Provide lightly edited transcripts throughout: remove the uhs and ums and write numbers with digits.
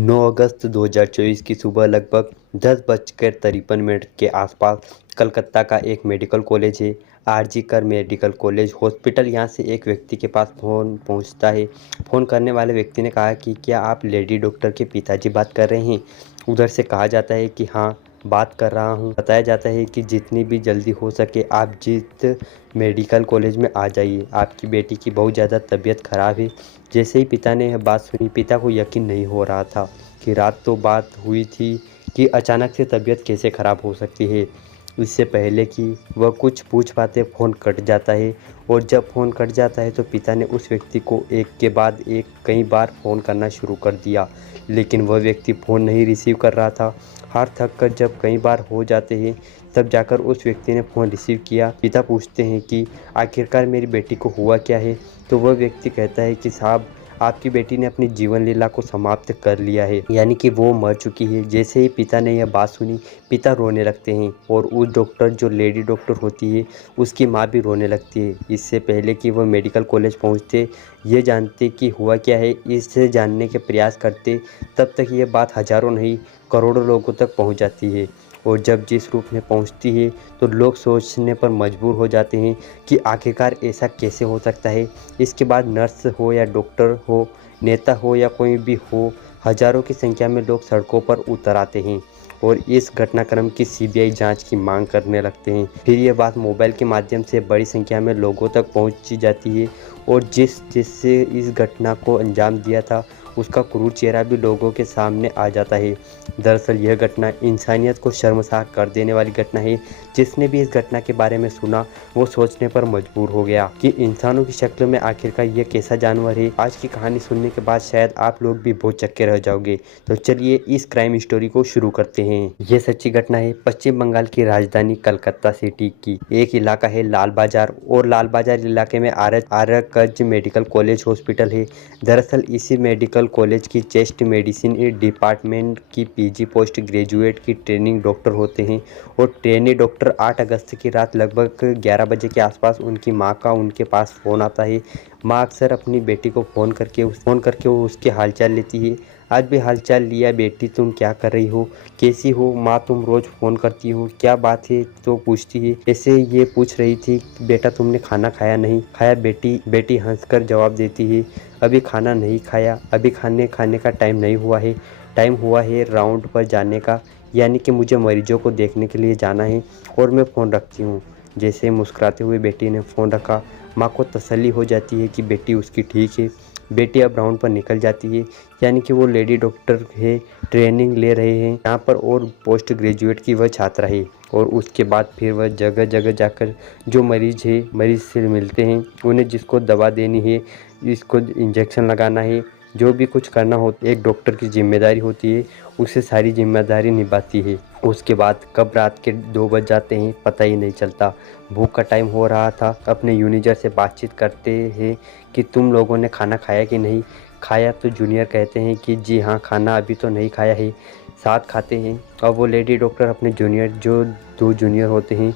9 अगस्त 2024 की सुबह लगभग 10:53 के आसपास कलकत्ता का एक मेडिकल कॉलेज है, आरजी कर मेडिकल कॉलेज हॉस्पिटल। यहाँ से एक व्यक्ति के पास फ़ोन पहुँचता है। फ़ोन करने वाले व्यक्ति ने कहा कि क्या आप लेडी डॉक्टर के पिताजी बात कर रहे हैं? उधर से कहा जाता है कि हाँ, बात कर रहा हूँ। बताया जाता है कि जितनी भी जल्दी हो सके आप जिस मेडिकल कॉलेज में आ जाइए, आपकी बेटी की बहुत ज़्यादा तबीयत ख़राब है। जैसे ही पिता ने यह बात सुनी, पिता को यकीन नहीं हो रहा था कि रात तो बात हुई थी कि अचानक से तबीयत कैसे ख़राब हो सकती है। इससे पहले कि वह कुछ पूछ पाते, फ़ोन कट जाता है। और जब फ़ोन कट जाता है तो पिता ने उस व्यक्ति को एक के बाद एक कई बार फ़ोन करना शुरू कर दिया, लेकिन वह व्यक्ति फ़ोन नहीं रिसीव कर रहा था। हार थक कर जब कई बार हो जाते हैं, तब जाकर उस व्यक्ति ने फ़ोन रिसीव किया। पिता पूछते हैं कि आखिरकार मेरी बेटी को हुआ क्या है? तो वह व्यक्ति कहता है कि साहब, आपकी बेटी ने अपनी जीवन लीला को समाप्त कर लिया है, यानी कि वो मर चुकी है। जैसे ही पिता ने यह बात सुनी, पिता रोने लगते हैं और उस डॉक्टर, जो लेडी डॉक्टर होती है, उसकी माँ भी रोने लगती है। इससे पहले कि वह मेडिकल कॉलेज पहुंचते, ये जानते कि हुआ क्या है, इससे जानने के प्रयास करते, तब तक ये बात हज़ारों नहीं करोड़ों लोगों तक पहुंच जाती है। और जब जिस रूप में पहुंचती है तो लोग सोचने पर मजबूर हो जाते हैं कि आखिरकार ऐसा कैसे हो सकता है। इसके बाद नर्स हो या डॉक्टर हो, नेता हो या कोई भी हो, हजारों की संख्या में लोग सड़कों पर उतर आते हैं और इस घटनाक्रम की सीबीआई जांच की मांग करने लगते हैं। फिर यह बात मोबाइल के माध्यम से बड़ी संख्या में लोगों तक पहुंची जाती है और जिससे इस घटना को अंजाम दिया था, उसका क्रूर चेहरा भी लोगों के सामने आ जाता है। दरअसल यह घटना इंसानियत को शर्मसार कर देने वाली घटना है। जिसने भी इस घटना के बारे में सुना, वो सोचने पर मजबूर हो गया कि इंसानों की शक्ल में आखिरकार यह कैसा जानवर है। आज की कहानी सुनने के बाद शायद आप लोग भी बहुत चक्के रह जाओगे। तो चलिए इस क्राइम स्टोरी को शुरू करते हैं। यह सच्ची घटना है पश्चिम बंगाल की राजधानी कलकत्ता सिटी की। एक इलाका है लाल बाजार, और लाल बाजार इलाके में आरकज मेडिकल कॉलेज हॉस्पिटल है। दरअसल इसी मेडिकल कॉलेज की चेस्ट मेडिसिन डिपार्टमेंट की पीजी पोस्ट ग्रेजुएट की ट्रेनिंग डॉक्टर होते हैं। और ट्रेनी डॉक्टर 8 अगस्त की रात लगभग 11 बजे के आसपास उनकी मां का उनके पास फ़ोन आता है। मां अक्सर अपनी बेटी को फ़ोन करके वो उसके हालचाल लेती है। आज भी हालचाल लिया, बेटी तुम क्या कर रही हो, कैसी हो माँ, तुम रोज़ फ़ोन करती हो, क्या बात है, तो पूछती है। ऐसे ये पूछ रही थी, बेटा तुमने खाना खाया नहीं खाया? बेटी हंसकर जवाब देती है, अभी खाना नहीं खाया, अभी खाने का टाइम नहीं हुआ है। टाइम हुआ है राउंड पर जाने का, यानी कि मुझे मरीजों को देखने के लिए जाना है और मैं फ़ोन रखती हूँ। जैसे ही मुस्कुराते हुए बेटी ने फ़ोन रखा, माँ को तसल्ली हो जाती है कि बेटी उसकी ठीक है। बेटी अब राउंड पर निकल जाती है, यानी कि वो लेडी डॉक्टर है, ट्रेनिंग ले रहे हैं यहाँ पर, और पोस्ट ग्रेजुएट की वह छात्रा है। और उसके बाद फिर वह जगह जगह जाकर जो मरीज़ से मिलते हैं, उन्हें जिसको दवा देनी है, इसको इंजेक्शन लगाना है, जो भी कुछ करना हो एक डॉक्टर की जिम्मेदारी होती है, उसे सारी जिम्मेदारी निभाती है। उसके बाद कब रात के 2 बज जाते हैं पता ही नहीं चलता। भूख का टाइम हो रहा था, अपने यूनिजर से बातचीत करते हैं कि तुम लोगों ने खाना खाया कि नहीं खाया। तो जूनियर कहते हैं कि जी हाँ, खाना अभी तो नहीं खाया है, साथ खाते हैं। और वो लेडी डॉक्टर अपने जूनियर, जो 2 जूनियर होते हैं,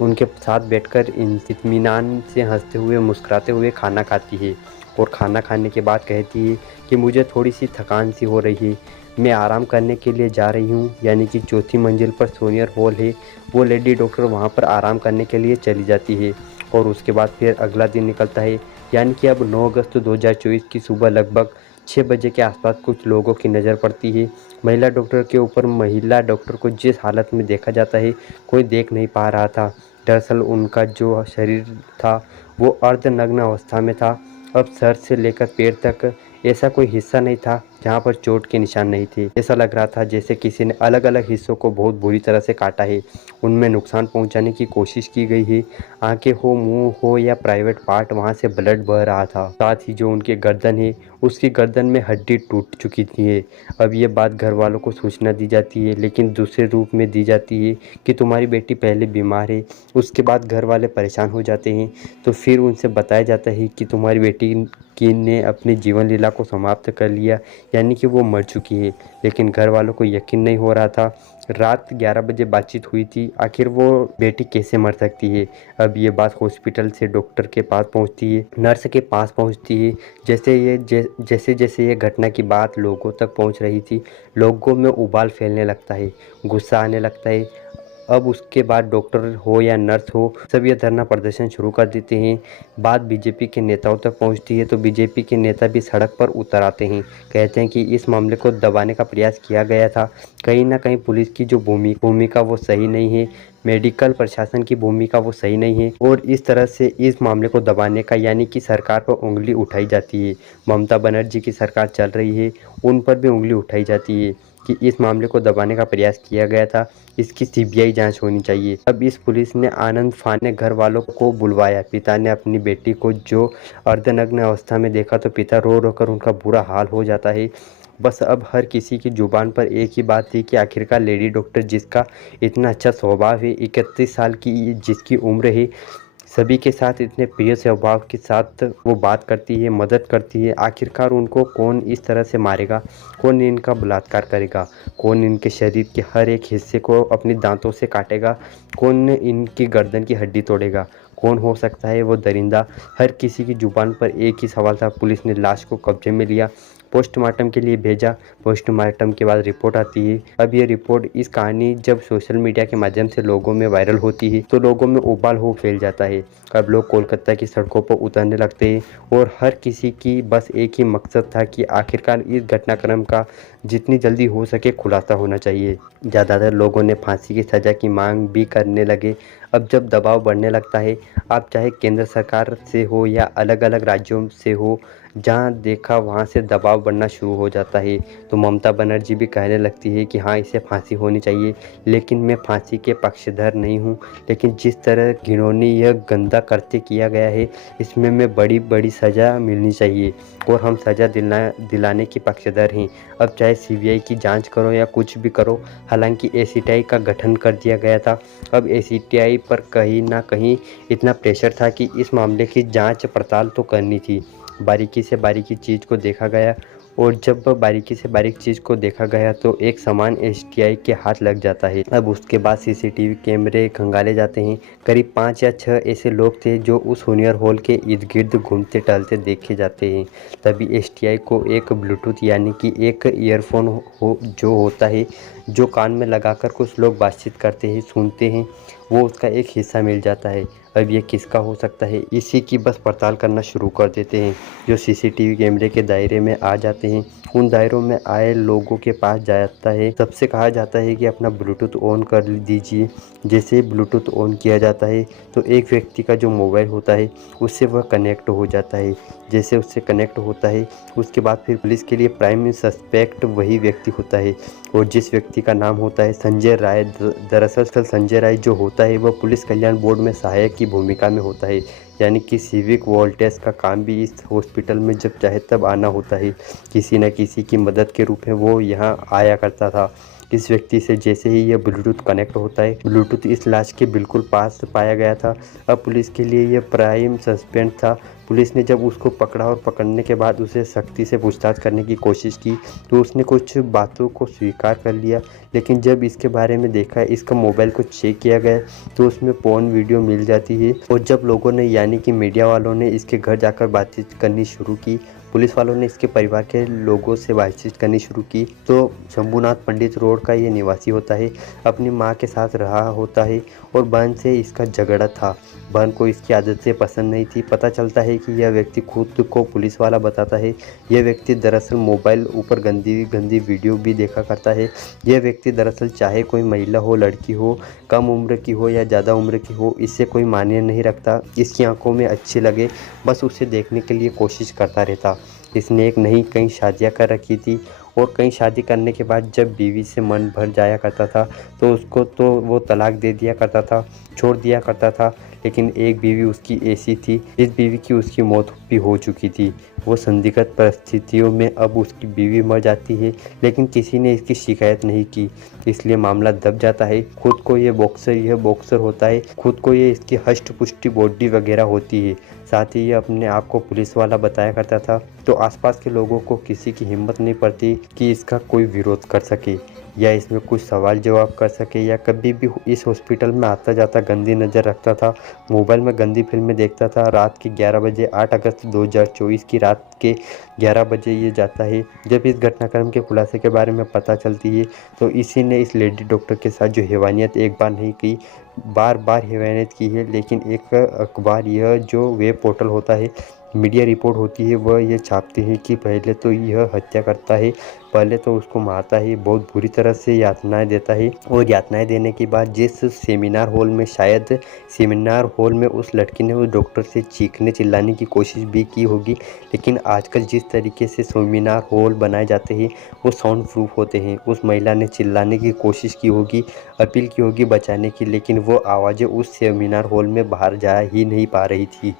उनके साथ बैठकर इत्मीनान से हंसते हुए मुस्कुराते हुए खाना खाती है। और खाना खाने के बाद कहती है कि मुझे थोड़ी सी थकान सी हो रही है, मैं आराम करने के लिए जा रही हूँ। यानी कि चौथी मंजिल पर सोनियर हॉल है, वो लेडी डॉक्टर वहाँ पर आराम करने के लिए चली जाती है। और उसके बाद फिर अगला दिन निकलता है, यानी कि अब 9 अगस्त 2024 की सुबह लगभग 6 बजे के आसपास कुछ लोगों की नज़र पड़ती है महिला डॉक्टर के ऊपर। महिला डॉक्टर को जिस हालत में देखा जाता है, कोई देख नहीं पा रहा था। दरअसल उनका जो शरीर था वो अर्धनग्न अवस्था में था। अब सर से लेकर पैर तक ऐसा कोई हिस्सा नहीं था जहाँ पर चोट के निशान नहीं थे। ऐसा लग रहा था जैसे किसी ने अलग अलग हिस्सों को बहुत बुरी तरह से काटा है, उनमें नुकसान पहुंचाने की कोशिश की गई है। आंखें हो, मुंह हो या प्राइवेट पार्ट, वहां से ब्लड बह रहा था। साथ ही जो उनके गर्दन है, उसकी गर्दन में हड्डी टूट चुकी थी। अब ये बात घर वालों को सूचना दी जाती है, लेकिन दूसरे रूप में दी जाती है कि तुम्हारी बेटी पहले बीमार है। उसके बाद घर वाले परेशान हो जाते हैं, तो फिर उनसे बताया जाता है कि तुम्हारी बेटी की ने अपनी जीवन लीला को समाप्त कर लिया, यानी कि वो मर चुकी है। लेकिन घर वालों को यकीन नहीं हो रहा था रात 11 बजे बातचीत हुई थी। आखिर वो बेटी कैसे मर सकती है? अब ये बात हॉस्पिटल से डॉक्टर के पास पहुंचती है, नर्स के पास पहुंचती है। जैसे जैसे ये घटना की बात लोगों तक पहुंच रही थी, लोगों में उबाल फैलने लगता है, गुस्सा आने लगता है। अब उसके बाद डॉक्टर हो या नर्स हो, सब ये धरना प्रदर्शन शुरू कर देते हैं। बात बीजेपी के नेताओं तक पहुंचती है तो बीजेपी के नेता भी सड़क पर उतर आते हैं। कहते हैं कि इस मामले को दबाने का प्रयास किया गया था। कहीं ना कहीं पुलिस की जो भूमिका वो सही नहीं है, मेडिकल प्रशासन की भूमिका वो सही नहीं है, और इस तरह से इस मामले को दबाने का, यानी कि सरकार पर उंगली उठाई जाती है। ममता बनर्जी की सरकार चल रही है, उन पर भी उंगली उठाई जाती है कि इस मामले को दबाने का प्रयास किया गया था, इसकी सीबीआई जांच होनी चाहिए। अब इस पुलिस ने आनंद फान ने घर वालों को बुलवाया। पिता ने अपनी बेटी को जो अर्धनग्न अवस्था में देखा तो पिता रो रो कर उनका बुरा हाल हो जाता है। बस अब हर किसी की जुबान पर एक ही बात थी कि आखिरकार लेडी डॉक्टर जिसका इतना अच्छा स्वभाव है, 31 साल की जिसकी उम्र है, सभी के साथ इतने प्रिय स्वभाव के साथ वो बात करती है, मदद करती है, आखिरकार उनको कौन इस तरह से मारेगा? कौन इनका बलात्कार करेगा? कौन इनके शरीर के हर एक हिस्से को अपने दांतों से काटेगा? कौन इनकी गर्दन की हड्डी तोड़ेगा? कौन हो सकता है वो दरिंदा? हर किसी की जुबान पर एक ही सवाल था। पुलिस ने लाश को कब्जे में लिया, पोस्टमार्टम के लिए भेजा। पोस्टमार्टम के बाद रिपोर्ट आती है। अब ये रिपोर्ट, इस कहानी जब सोशल मीडिया के माध्यम से लोगों में वायरल होती है तो लोगों में उबाल हो फैल जाता है। अब लोग कोलकाता की सड़कों पर उतरने लगते हैं और हर किसी की बस एक ही मकसद था कि आखिरकार इस घटनाक्रम का जितनी जल्दी हो सके खुलासा होना चाहिए। ज़्यादातर लोगों ने फांसी की सज़ा की मांग भी करने लगे। अब जब दबाव बढ़ने लगता है, आप चाहे केंद्र सरकार से हो या अलग अलग राज्यों से हो, जहाँ देखा वहाँ से दबाव बढ़ना शुरू हो जाता है। तो ममता बनर्जी भी कहने लगती है कि हाँ, इसे फांसी होनी चाहिए, लेकिन मैं फांसी के पक्षधर नहीं हूँ। लेकिन जिस तरह घिनौनी यह गंदा कृत्य किया गया है, इसमें मैं बड़ी बड़ी सज़ा मिलनी चाहिए और हम सज़ा दिलाने के पक्षधर हैं। अब चाहे सीबीआई की जांच करो या कुछ भी करो। हालांकि एसीटीआई का गठन कर दिया गया था। अब एसीटीआई पर कहीं ना कहीं इतना प्रेशर था कि इस मामले की जांच पड़ताल तो करनी थी। बारीकी से बारीकी चीज़ को देखा गया, और जब बारीकी से बारीक चीज़ को देखा गया तो एक सामान एसीटीआई के हाथ लग जाता है। अब उसके बाद सीसीटीवी कैमरे खंगाले जाते हैं। करीब 5 या 6 ऐसे लोग थे जो उस हुनियर हॉल के इर्द गिर्द घूमते टहलते देखे जाते हैं। तभी एसीटीआई को एक ब्लूटूथ, यानी कि एक ईयरफोन जो होता है, जो कान में लगाकर कुछ लोग बातचीत करते हैं, सुनते हैं, वो उसका एक हिस्सा मिल जाता है। अब ये किसका हो सकता है, इसी की बस पड़ताल करना शुरू कर देते हैं। जो सीसीटीवी कैमरे के दायरे में आ जाते हैं, उन दायरों में आए लोगों के पास जाता है। सबसे कहा जाता है कि अपना ब्लूटूथ ऑन कर दीजिए। जैसे ब्लूटूथ ऑन किया जाता है तो एक व्यक्ति का जो मोबाइल होता है उससे वह कनेक्ट हो जाता है। जैसे उससे कनेक्ट होता है, उसके बाद फिर पुलिस के लिए प्राइम सस्पेक्ट वही व्यक्ति होता है, और जिस व्यक्ति का नाम होता है संजय राय। दरअसल संजय राय जो होता है वह पुलिस कल्याण बोर्ड में सहायक की भूमिका में होता है, यानी कि सिविक वॉलंटियर्स का काम भी इस हॉस्पिटल में जब चाहे तब आना होता है। किसी न किसी की मदद के रूप में वो यहाँ आया करता था। इस व्यक्ति से जैसे ही यह ब्लूटूथ कनेक्ट होता है, ब्लूटूथ इस लाश के बिल्कुल पास पाया गया था। अब पुलिस के लिए यह प्राइम सस्पेक्ट था। पुलिस ने जब उसको पकड़ा और पकड़ने के बाद उसे सख्ती से पूछताछ करने की कोशिश की तो उसने कुछ बातों को स्वीकार कर लिया। लेकिन जब इसके बारे में देखा, इसका मोबाइल को चेक किया गया तो उसमें पोर्न वीडियो मिल जाती है। और जब लोगों ने, यानी कि मीडिया वालों ने इसके घर जाकर बातचीत करनी शुरू की, पुलिस वालों ने इसके परिवार के लोगों से बातचीत करनी शुरू की, तो शंभुनाथ पंडित रोड का ये निवासी होता है, अपनी माँ के साथ रहा होता है और बहन से इसका झगड़ा था। बहन को इसकी आदत से पसंद नहीं थी। पता चलता है कि यह व्यक्ति खुद को पुलिस वाला बताता है। यह व्यक्ति दरअसल मोबाइल ऊपर गंदी गंदी वीडियो भी देखा करता है। यह व्यक्ति दरअसल चाहे कोई महिला हो, लड़की हो, कम उम्र की हो या ज़्यादा उम्र की हो, इससे कोई मायने नहीं रखता। इसकी आंखों में अच्छी लगे, बस उसे देखने के लिए कोशिश करता रहता। इसने एक नहीं कई शादियाँ कर रखी थी, और कई शादी करने के बाद जब बीवी से मन भर जाया करता था तो उसको तो वो तलाक दे दिया करता था, छोड़ दिया करता था। लेकिन एक बीवी उसकी ऐसी थी, इस बीवी की उसकी मौत भी हो चुकी थी। वो संदिग्ध परिस्थितियों में अब उसकी बीवी मर जाती है, लेकिन किसी ने इसकी शिकायत नहीं की, इसलिए मामला दब जाता है। खुद को यह बॉक्सर होता है, खुद को ये इसकी हष्ट पुष्टि बॉडी वगैरह होती है। साथ ही ये अपने आप को पुलिस वाला बताया करता था। तो आसपास के लोगों को किसी की हिम्मत नहीं पड़ती कि इसका कोई विरोध कर सके। या इसमें कुछ सवाल जवाब कर सके, या कभी भी इस हॉस्पिटल में आता जाता गंदी नज़र रखता था, मोबाइल में गंदी फिल्में देखता था। रात के 11 बजे 8 अगस्त 2024 की रात के 11 बजे ये जाता है। जब इस घटनाक्रम के खुलासे के बारे में पता चलती है तो इसी ने इस लेडी डॉक्टर के साथ जो हैवानियत एक बार नहीं की, बार बार हैवानियत की है। लेकिन एक अखबार, यह जो वेब पोर्टल होता है, मीडिया रिपोर्ट होती है, वह ये छापती है कि पहले तो यह हत्या करता है, पहले तो उसको मारता है, बहुत बुरी तरह से यातनाएं देता है। और यातनाएं देने के बाद जिस सेमिनार हॉल में, शायद सेमिनार हॉल में उस लड़की ने उस डॉक्टर से चीखने चिल्लाने की कोशिश भी की होगी। लेकिन आजकल जिस तरीके से सेमिनार हॉल बनाए जाते हैं वो साउंड प्रूफ होते हैं। उस महिला ने चिल्लाने की कोशिश की होगी, अपील की होगी बचाने की, लेकिन वो आवाज़ें उस सेमिनार हॉल में बाहर जा ही नहीं पा रही थी,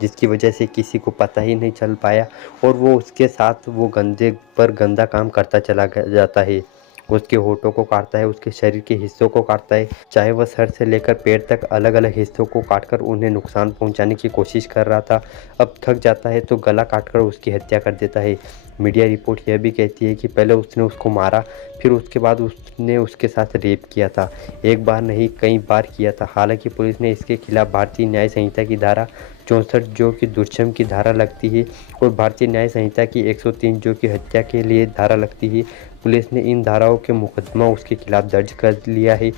जिसकी वजह से किसी को पता ही नहीं चल पाया। और वो उसके साथ वो गंदे पर गंदा काम करता चला जाता है। उसके होठों को काटता है, उसके शरीर के हिस्सों को काटता है, चाहे वह सर से लेकर पैर तक अलग अलग हिस्सों को काटकर उन्हें नुकसान पहुंचाने की कोशिश कर रहा था। अब थक जाता है तो गला काटकर उसकी हत्या कर देता है। मीडिया रिपोर्ट यह भी कहती है कि पहले उसने उसको मारा, फिर उसके बाद उसने उसके साथ रेप किया था। एक बार नहीं, कई बार किया था। हालांकि पुलिस ने इसके खिलाफ भारतीय न्याय संहिता की धारा 64 जो कि दुष्कर्म की धारा लगती है, और भारतीय न्याय संहिता की 103 जो कि हत्या के लिए धारा लगती है, पुलिस ने इन धाराओं के मुकदमा उसके खिलाफ दर्ज कर लिया है।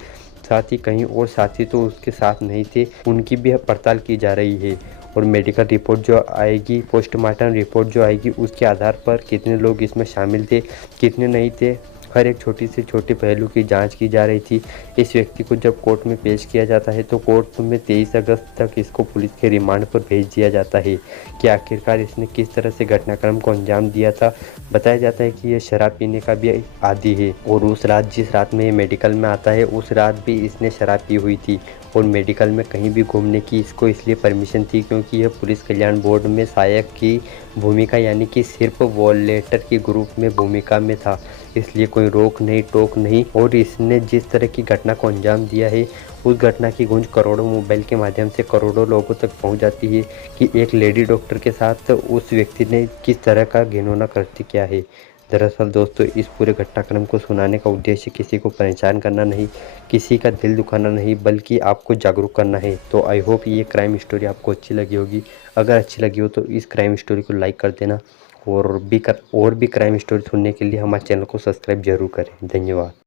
साथ ही कहीं और साथी तो उसके साथ नहीं थे, उनकी भी पड़ताल की जा रही है। और मेडिकल रिपोर्ट जो आएगी, पोस्टमार्टम रिपोर्ट जो आएगी, उसके आधार पर कितने लोग इसमें शामिल थे, कितने नहीं थे, हर एक छोटी से छोटी पहलू की जांच की जा रही थी। इस व्यक्ति को जब कोर्ट में पेश किया जाता है तो कोर्ट में 23 अगस्त तक इसको पुलिस के रिमांड पर भेज दिया जाता है कि आखिरकार इसने किस तरह से घटनाक्रम को अंजाम दिया था। बताया जाता है कि यह शराब पीने का भी आदी है, और उस रात जिस रात में ये मेडिकल में आता है उस रात भी इसने शराब पी हुई थी। और मेडिकल में कहीं भी घूमने की इसको इसलिए परमिशन थी क्योंकि यह पुलिस कल्याण बोर्ड में सहायक की भूमिका, यानी कि सिर्फ वॉलेंटियर की ग्रुप में भूमिका में था, इसलिए कोई रोक नहीं टोक नहीं। और इसने जिस तरह की घटना को अंजाम दिया है, उस घटना की गूंज करोड़ों मोबाइल के माध्यम से करोड़ों लोगों तक पहुंच जाती है कि एक लेडी डॉक्टर के साथ उस व्यक्ति ने किस तरह का घिनौना कृत्य किया है। दरअसल दोस्तों, इस पूरे घटनाक्रम को सुनाने का उद्देश्य किसी को परेशान करना नहीं, किसी का दिल दुखाना नहीं, बल्कि आपको जागरूक करना है। तो आई होप ये क्राइम स्टोरी आपको अच्छी लगी होगी। अगर अच्छी लगी हो तो इस क्राइम स्टोरी को लाइक कर देना, और भी क्राइम स्टोरी सुनने के लिए हमारे चैनल को सब्सक्राइब जरूर करें। धन्यवाद।